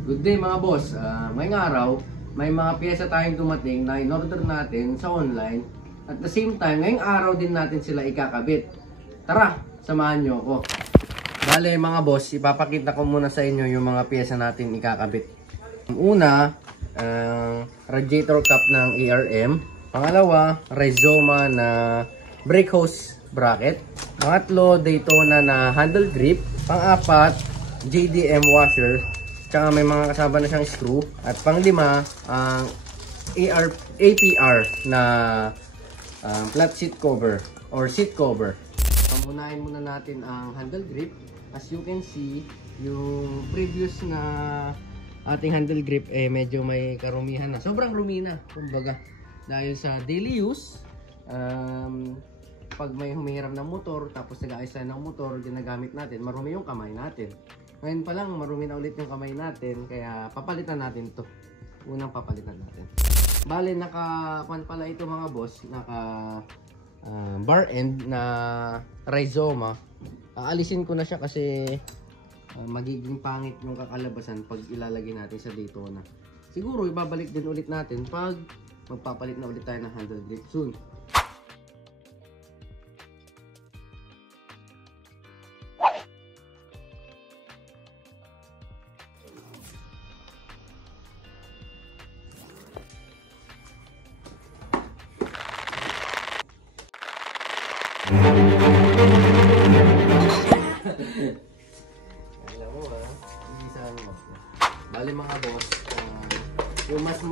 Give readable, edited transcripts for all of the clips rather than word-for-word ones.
Good day mga boss. Ngayong araw, may mga pyesa tayong dumating na in-order natin sa online. At the same time, ngayong araw din natin sila ikakabit. Tara, samahan nyo ako. Bale mga boss, ipapakita ko muna sa inyo yung mga pyesa natin ikakabit. Una, radiator cap ng ARM. Pangalawa, Rhizoma na brake hose bracket. Pangatlo, Daytona na handle grip. Pang-apat, JDM washer. Tsaka may mga kasama na siyang screw. At pang-lima, ang APR na flat seat cover or seat cover. Pamunahin muna natin ang handle grip. As you can see, yung previous na ating handle grip medyo may karumihan na. Sobrang rumi na, kumbaga. Dahil sa daily use, pag may humihiram ng motor, tapos nag-aayos tayo ng motor, ginagamit natin, marumi yung kamay natin. Ngayon pa lang, marumi na ulit yung kamay natin, kaya papalitan natin to. Unang papalitan natin. Bale, naka-pan pala ito mga boss, naka bar end na Rhizoma. Aalisin ko na siya kasi magiging pangit yung kakalabasan pag ilalagay natin sa Daytona. Siguro ibabalik din ulit natin pag magpapalit na ulit tayo ng handle grip soon. Alam mo isahan mo. Bali mga boss, yung mas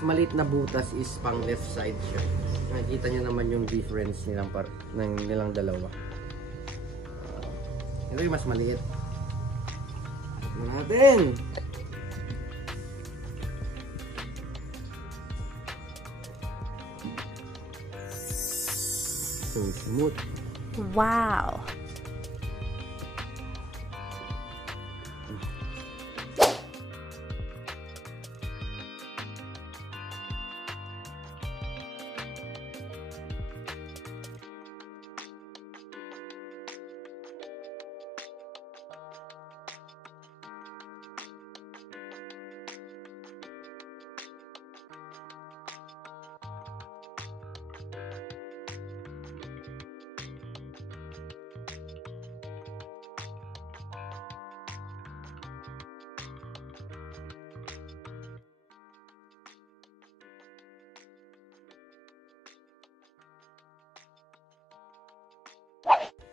maliit na butas is pang left side siya. Nakikita niyo naman yung difference nilang dalawa. Ito yung mas maliit. Natin. So smooth. Wow.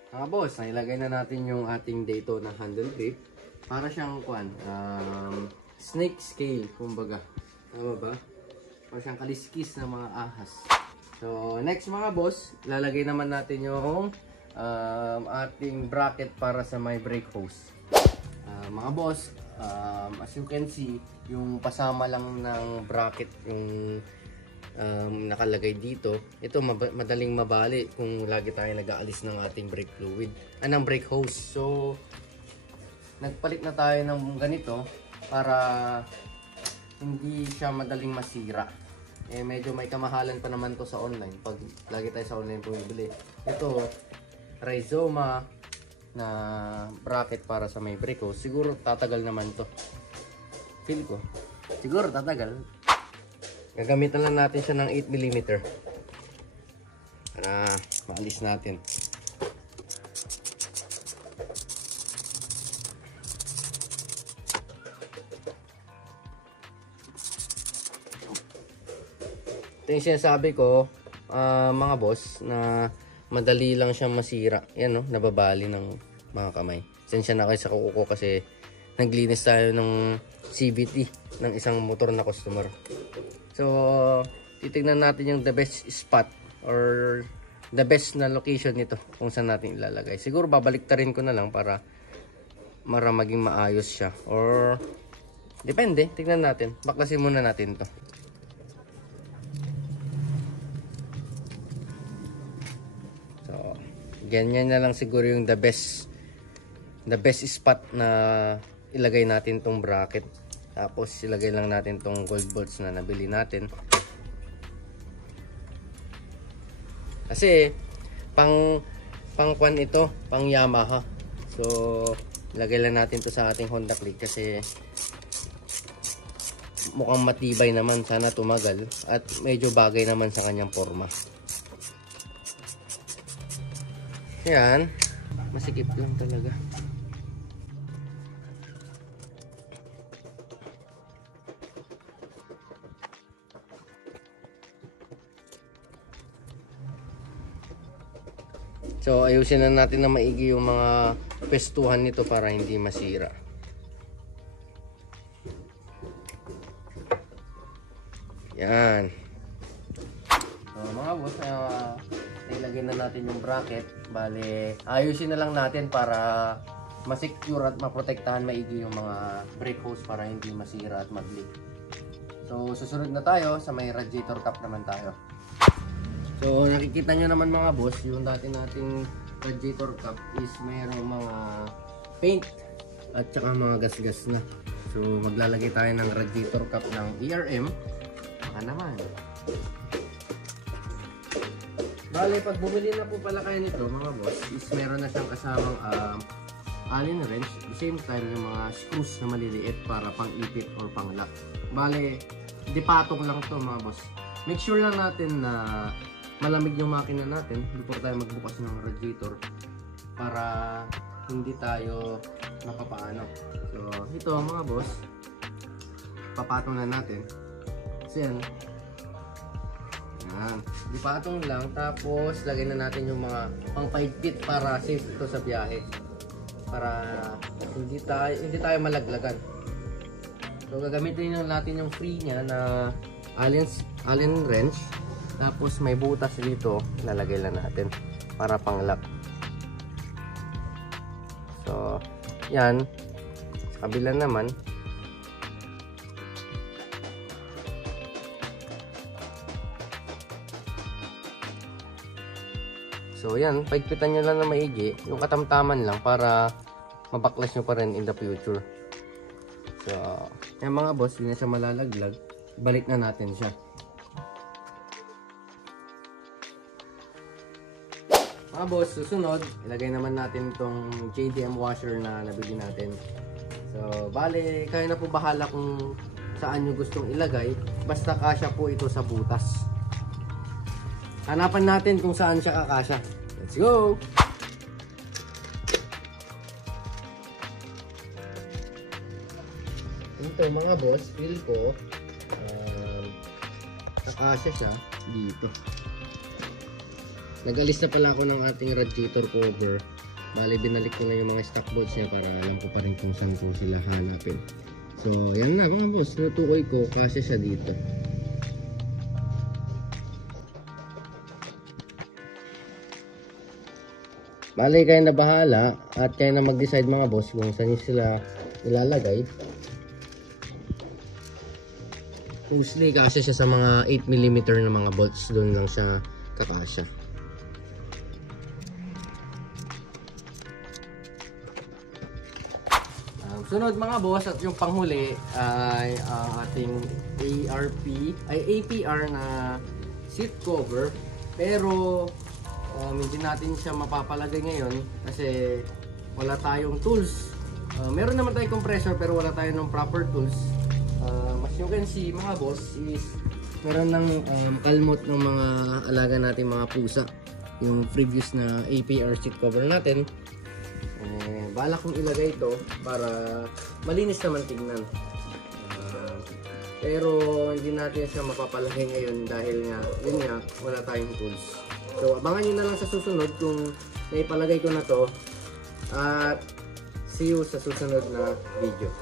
Mga boss, nailagay na natin yung ating Daytona handle grip. Para siyang snake scale, kumbaga. Tama ba? Para siyang kaliskis ng mga ahas. So, next mga boss, lalagay naman natin yung ating bracket para sa may brake hose. Mga boss, as you can see, yung pasama lang ng bracket yung nakalagay dito. Ito madaling mabali kung lagi tayo nag-aalis ng ating brake fluid, ng brake hose. So nagpalit na tayo ng ganito para hindi siya madaling masira. Medyo may kamahalan pa naman to sa online pag lagi tayo sa online bumibili. Ito Rhizoma na bracket para sa may brake hose. Siguro tatagal naman to. Feel ko siguro tatagal. Gagamitan lang natin siya ng 8mm para maalis natin. Ito yung sinasabi ko mga boss na madali lang siyang masira. Yan nababali ng mga kamay. Sensya na kayo sa kuko kasi naglinis tayo ng CVT ng isang motor na customer. So, titignan natin yung the best spot or the best na location nito kung saan natin ilalagay. Siguro babaliktarin ko na lang para maging maayos siya. Or, depende. Tignan natin. Baklasin muna natin to. So, ganyan na lang siguro yung the best spot na ilagay natin tong bracket. Tapos ilagay lang natin tong gold bolts na nabili natin. Kasi pang kwan ito, pang Yamaha. So Lagay lang natin to sa ating Honda Click kasi mukhang matibay naman. Sana tumagal at medyo bagay naman sa kanyang forma. Yan. Masikip lang talaga. So ayusin na natin na maigi yung mga pestuhan nito para hindi masira. Yan. So mga boss, ilagay na natin yung bracket. Bale, ayusin na lang natin para ma-secure at maprotektahan maigi yung mga brake hose para hindi masira at mag-leak. So susunod na tayo sa may radiator cap naman tayo. So nakikita nyo naman mga boss, yung dati nating radiator cap is mayroong mga paint at saka mga gas-gas na. So maglalagay tayo ng radiator cap ng ERM. Baka naman. Bale, pag bumili na po pala kayo nito mga boss, is meron na siyang kasamang Allen wrench. At the same time yung mga screws na maliliit para pang ipit or pang lock. Bale, dipatong lang to mga boss. Make sure lang natin na malamig yung makina natin before tayo magbukas ng radiator para hindi tayo mapapaano. So ito mga boss, papatong na natin. So yan, dipatong lang, tapos lagay na natin yung mga pang paigpit para safe ito sa biyahe, para hindi tayo malaglagan. So gagamitin natin yung free niya na Allen wrench. Tapos may butas dito, lalagay lang natin para pang lock. So, yan. Sa kabila naman. So, yan. Paigpitan nyo lang na maigi. Yung katamtaman lang para mabaklas nyo pa rin in the future. So, yan mga boss, hindi na siya malalaglag. Balik na natin siya. Mga boss, susunod, ilagay naman natin itong JDM washer na nabili natin. So, bale, kayo na po bahala kung saan nyo gustong ilagay. Basta kasya po ito sa butas. Hanapan natin kung saan siya kakasya. Let's go! Ito mga boss, feel ko kakasya siya dito. Nag-alis na pala ako ng ating radiator cover. Bali, binalik ko lang yung mga stock bolts niya para alam ko pa rin kung saan ko sila hanapin. So, yan na mga boss. Natukoy ko kasi siya dito. Bali, kayo na bahala at kayo na mag-decide mga boss kung saan nyo sila ilalagay. Mostly kasi siya sa mga 8mm na mga bolts. Doon lang siya kakasya. Sunod mga boss, at yung panghuli ay ating APR na seat cover. Pero hindi natin siya mapapalagay ngayon kasi wala tayong tools. Meron naman tayong compressor pero wala tayong ng proper tools. As you can see mga boss is meron ng kalmot ng mga alaga natin mga pusa. Yung previous na APR seat cover natin. Balak kong ilagay ito para malinis naman tignan. Pero hindi natin siya mapapalagay ngayon dahil nga, yun nga, wala tayong tools. So abangan nyo na lang sa susunod kung naipalagay ko na to. At see you sa susunod na video.